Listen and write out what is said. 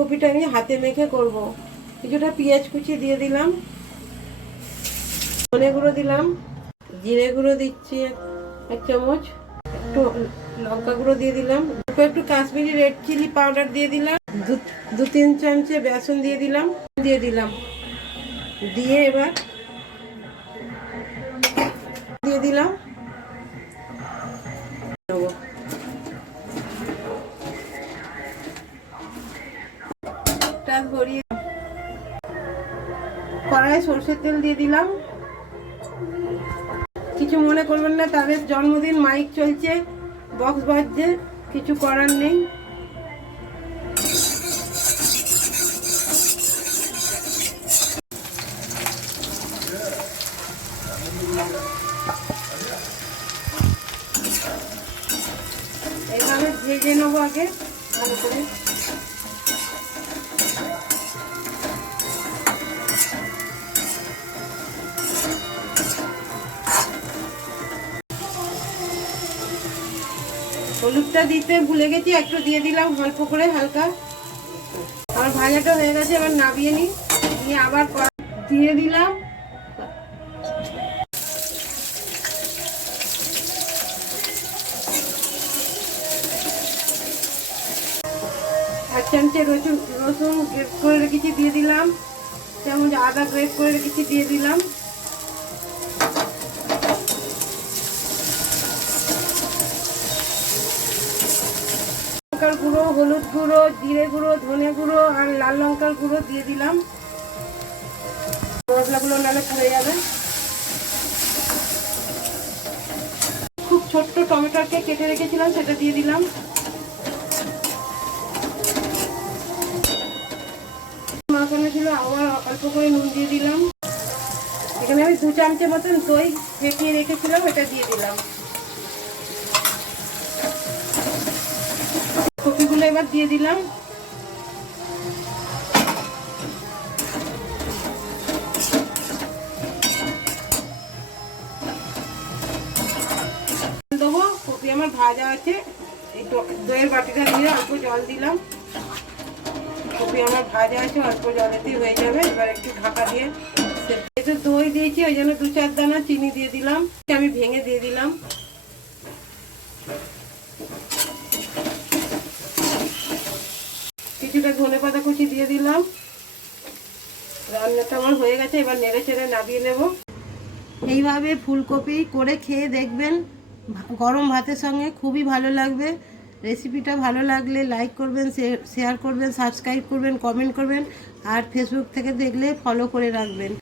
ফুলকপিটা আমি হাতে মেখে করব। কিছুটা পেঁয়াজ কুচি দিয়ে দিলাম, ধনে গুঁড়ো দিলাম, জিরে গুঁড়ো দিচ্ছি 1 চামচ, একটু লঙ্কা গুঁড়ো দিয়ে দিলাম, একটু কাশ্মীরি রেড চিলি পাউডার দিয়ে দিলাম, 2-3 চামচে বেসন দিয়ে দিলাম, দিয়ে এবার দিয়ে দিলাম ভরিয়ে কড়াই সরষের তেল দিয়ে দিলাম। কিছু মনে করবেন না, তাদের জন্মদিন, মাইক চলছে, বক্স বাজছে, কিছু করার নেই। এইভাবে ভেজে নেবো আগে ভালো করে। হলুদটা দিতে ভুলে গেছি, একটু দিয়ে দিলাম অল্প করে হালকা। আমার ভাজাটা হয়ে গেছে, এবার নামিয়ে নিই, নিয়ে আবার দিয়ে দিলাম এক চামচে রসুন গ্রেট করে রেখেছি দিয়ে দিলাম, চামচ আদা গ্রেট করে রেখেছি দিয়ে দিলাম, লঙ্কার গুঁড়ো, হলুদ গুঁড়ো, জিরে গুঁড়ো, ধনে গুঁড়ো আর লাল লঙ্কার গুঁড়ো দিয়ে দিলাম। মশলাগুলো নাহলে পুড়ে যাবে। খুব ছোট্ট টমেটোকে কেটে রেখেছিলাম, সেটা দিয়ে দিলাম। মাখানো ছিল, আবার অল্প করে নুন দিয়ে দিলাম। এখানে আমি 2 চামচের মতন দই ফেটিয়ে রেখেছিলাম, এটা দিয়ে দিলাম। কপিগুলো এবার দিয়ে দিলাম। দেবো, কপি আমার ভাজা আছে, এই দইয়ের বাটিটা দিয়ে অল্প জল দিলাম। কপি আমার ভাজা আছে, অল্প জলেতেই হয়ে যাবে। এবার একটু ঢাকা দিয়ে, একটু দই দিয়েছি, ওই জন্য 2-4 দানা চিনি দিয়ে দিলাম, আমি ভেঙে দিয়ে দিলাম। কিছুটা ধনেপাতা কুচি দিয়ে দিলাম। রান্নাটা আমার হয়ে গেছে, এবার নেড়ে চেড়ে নামিয়ে নেব। এইভাবে ফুলকপি করে খেয়ে দেখবেন, গরম ভাতের সঙ্গে খুবই ভালো লাগবে। রেসিপিটা ভালো লাগলে লাইক করবেন, শেয়ার করবেন, সাবস্ক্রাইব করবেন, কমেন্ট করবেন, আর ফেসবুক থেকে দেখলে ফলো করে রাখবেন।